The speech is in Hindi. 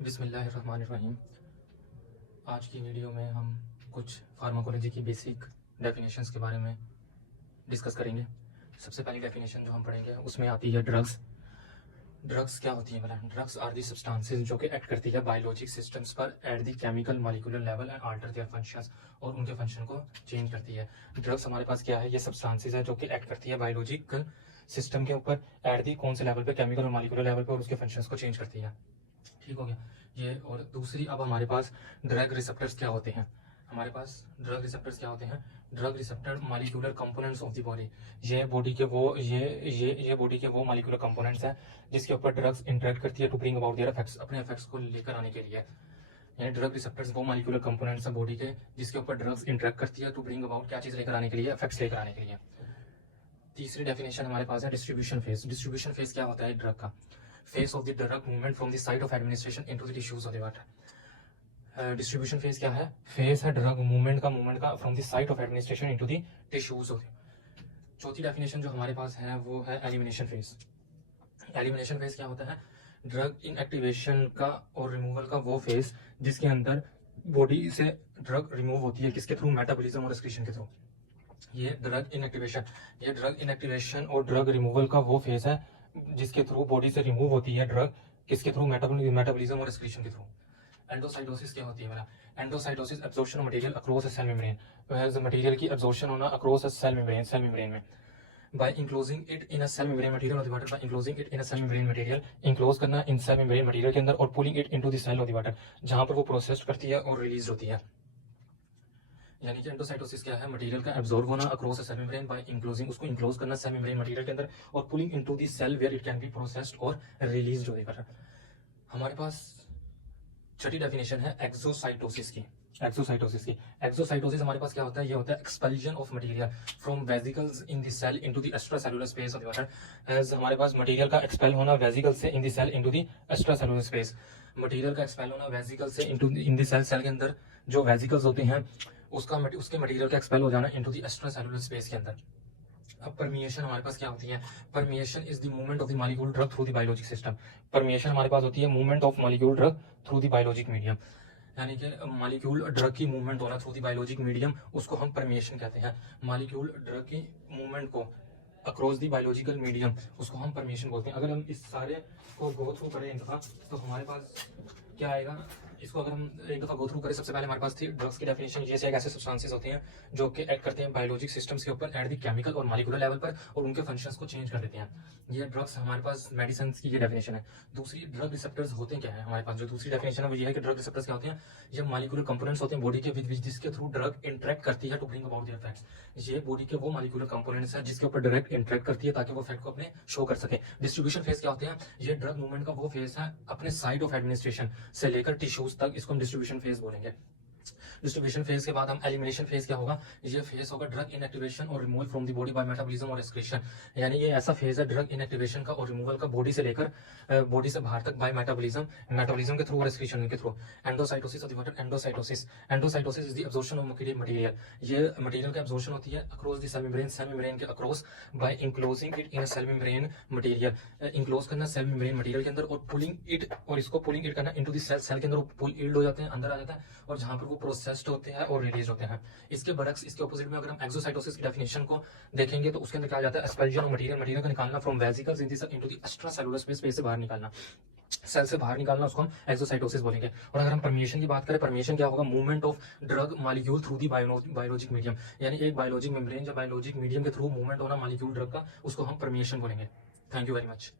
बिस्मिल्लाहिर्रहमानिर्रहीम। आज की वीडियो में हम कुछ फार्माकोलॉजी की बेसिक डेफिनेशंस के बारे में डिस्कस करेंगे। सबसे पहली डेफिनेशन जो हम पढ़ेंगे उसमें आती है ड्रग्स। ड्रग्स क्या होती है? मतलब ड्रग्स आर दी सब्सटेंसेस जो कि एक्ट करती है बायोलॉजिक सिस्टम्स पर at the chemical molecular level and alter their functions, और उनके फंक्शन को चेंज करती है। ड्रग्स हमारे पास क्या है? ये सब्सटेंसेस है जो कि एक्ट करती है बायोलॉजिकल सिस्टम के ऊपर एट दी कौन से लेवल पे? केमिकल और मॉलिक्यूलर लेवल पर, और उसके फंक्शंस को चेंज करती है। ठीक हो गया ये। और दूसरी, अब हमारे पास ड्रग रिसेप्टर्स क्या होते हैं? हमारे पास ड्रग रिसेप्टर्स क्या होते हैं? Drug receptor molecular components of the body. ये बॉडी के वो ये बॉडी के वो मॉलिक्यूलर कंपोनेंट्स हैं जिसके ऊपर ड्रग्स इंटरेक्ट करती है to bring about their effects, अपने इफेक्ट्स को लेकर आने के लिए। यानी ड्रग रिसेप्टर्स वो मॉलिक्यूलर कंपोनेंट्स हैं बॉडी के जिसके ऊपर ड्रग्स इंटरेक्ट करती है टू ब्रिंग अबाउट क्या चीज़ लेकर आने के लिए? इफेक्ट्स लेकर आने के लिए। तीसरी डेफिनेशन हमारे पास है डिस्ट्रीब्यूशन फेज। डिस्ट्रीब्यूशन फेज क्या होता है? ड्रग का phase of the drug movement from the site of administration into the tissues of the body. Distribution phase क्या है? फेज है ड्रग मूवमेंट का from the site of administration into the tissues of the. चौथी डेफिनेशन जो हमारे पास है वो है एलिमिनेशन फेज। एलिमिनेशन फेज क्या होता है? ड्रग इनएक्टिवेशन का और रिमूवल का वो फेज जिसके अंदर बॉडी से ड्रग रिमूव होती है। किसके थ्रू? मेटाबॉलिज्म और एक्सक्रीशन के थ्रू। ये ड्रग इनएक्टिवेशन और ड्रग रिमूवल का वो फेज है जिसके थ्रू बॉडी से रिमूव होती है ड्रग। किसके थ्रू? मेटाबॉलिज्म और एक्सक्रीशन के थ्रू। एंडोसाइटोसिस क्या होती है? मेरा endocytosis absorption of material across a cell membrane. Material की एब्जॉर्प्शन होना अक्रॉस अ सेल मेम्ब्रेन में by enclosing it in a cell membrane material of the water, by enclosing it in a cell membrane material, enclose करना इन सेल मेम्ब्रेन मटेरियल के अंदर, और pulling it into the cell of the water, जहां पर वो प्रोसेस करती है और रिलीज होती है। यानी कि एंडोसाइटोसिस क्या है? मटेरियल का एब्जॉर्ब होना across a cell membrane by enclosing, उसको इंक्लोज करना सेल मेम्ब्रेन मटेरियल के अंदर, और pulling into the cell where it can be processed और रिलीज जो है। हमारे पास छठी डेफिनेशन है एक्सोसाइटोसिस की। एक्सोसाइटोसिस हमारे पास क्या होता है? ये होता है expulsion of material from vesicles in the cell into the extracellular space of the water. As हमारे पास मटेरियल का एक्सपेल होना वेसिकल से in the cell into the extracellular space. Material का एक्सपेल होना वेसिकल से इनटू इन द सेल के अंदर जो वेसिकल्स होते हैं उसके मटेरियल का एक्सपेल हो जाना इनटू द एक्स्ट्रासेलुलर स्पेस के अंदर। अब परमिएशन हमारे पास क्या होती है? Permeation is the movement of the molecule drug through the biologic system. Permeation हमारे पास होती है movement of molecule drug through the biologic medium. यानी कि मॉलिक्यूल ड्रग की मूवमेंट होना थ्रू द बायोलॉजिक मीडियम, उसको हम परमिएशन कहते हैं। मॉलिक्यूल ड्रग की मूवमेंट को अक्रॉस द बायोलॉजिकल मीडियम, उसको हम परमिएशन बोलते हैं। अगर हम इस सारे को गो थ्रू करें एक दफा तो हमारे पास क्या आएगा? इसको अगर हम एक दफा गो थ्रू करें, सबसे पहले हमारे पास थी ड्रग्स की डेफिनेशन। ये एक ऐसे सब्सटेंसेस होते हैं जो कि एक्ट करते हैं बायोलॉजिक सिस्टम्स के ऊपर एट द केमिकल और मॉलिक्यूलर लेवल पर, और उनके फंक्शंस को चेंज कर देते हैं। ये ड्रग्स हमारे पास मेडिसिन की ये डेफिनेशन है। दूसरी, ड्रग रिसेप्टर्स होते क्या है? हमारे पास जो दूसरी डेफिनेशन है वो ये है कि ड्रग रिसेप्टर्स क्या होते हैं? ये मॉलिक्यूलर कंपोनेंट्स होते हैं बॉडी के विद जिसके थ्रू ड्रग इंटरेक्ट करती है to bring about the effects. ये बॉडी के वो मॉलिक्यूलर कंपोनेंट्स है जिसके ऊपर डायरेक्ट इंटरेक्ट करती है ताकि वो इफेक्ट को अपने शो कर सके। डिस्ट्रीब्यूशन फेज क्या होते हैं? ये ड्रग मूवमेंट का वो फेज है अपने साइट ऑफ एडमिनिस्ट्रेशन से लेकर टिश्यूज तक, इसको हम डिस्ट्रीब्यूशन फेज बोलेंगे। डिस्ट्रीब्यूशन फेज के बाद हम एलिमिनेशन फेज क्या होगा? ये फेज होगा ड्रग इनएक्टिवेशन और removal from the body by metabolism और एक्सक्रीशन। यानी ये ऐसा फेज है ड्रग इनएक्टिवेशन का और रिमूवल का बॉडी से लेकर बॉडी से बाहर तक बाय मेटाबॉलिज्म के थ्रू और एक्सक्रीशन के through. Endocytosis of the water. Endocytosis is the absorption of material. ये मटेरियल का एब्जॉर्प्शन होती है अक्रॉस द सेल मेम्ब्रेन के across by enclosing it in a cell membrane material. Enclose करना सेल मेम्ब्रेन मटेरियल के अंदर और पुलिंग इट, और इसको पुलिंग इट करना इनटू द सेल के अंदर पुल इल्ड हो जाते हैं, अंदर आ जाता है, और जहां पर वो प्रोसेस्ड होते हैं और रिलीज होते हैं। इसके बरक्स, इसके ऑपोजिट में अगर हम एक्सोसाइटोसिस की डेफिनेशन को देखेंगे तो उसके अंदर क्या जाता है? एक्सपल्जन ऑफ मटेरियल का निकालना from vesicles into the extracellular space से बाहर निकालना, सेल से बाहर निकालना, उसको हम एक्सोसाइटोसिस बोलेंगे। और अगर हम परमिएशन की बात करें, परमिएशन क्या होगा? Movement of drug molecule through the biologic medium. यानी एक बायोलॉजिक मेम्ब्रेन या बायोलॉजिक मीडियम के थ्रू मूवमेंट होना मॉलिक्यूल ड्रग का, उसको हम परमिएशन बोलेंगे। Thank you very much.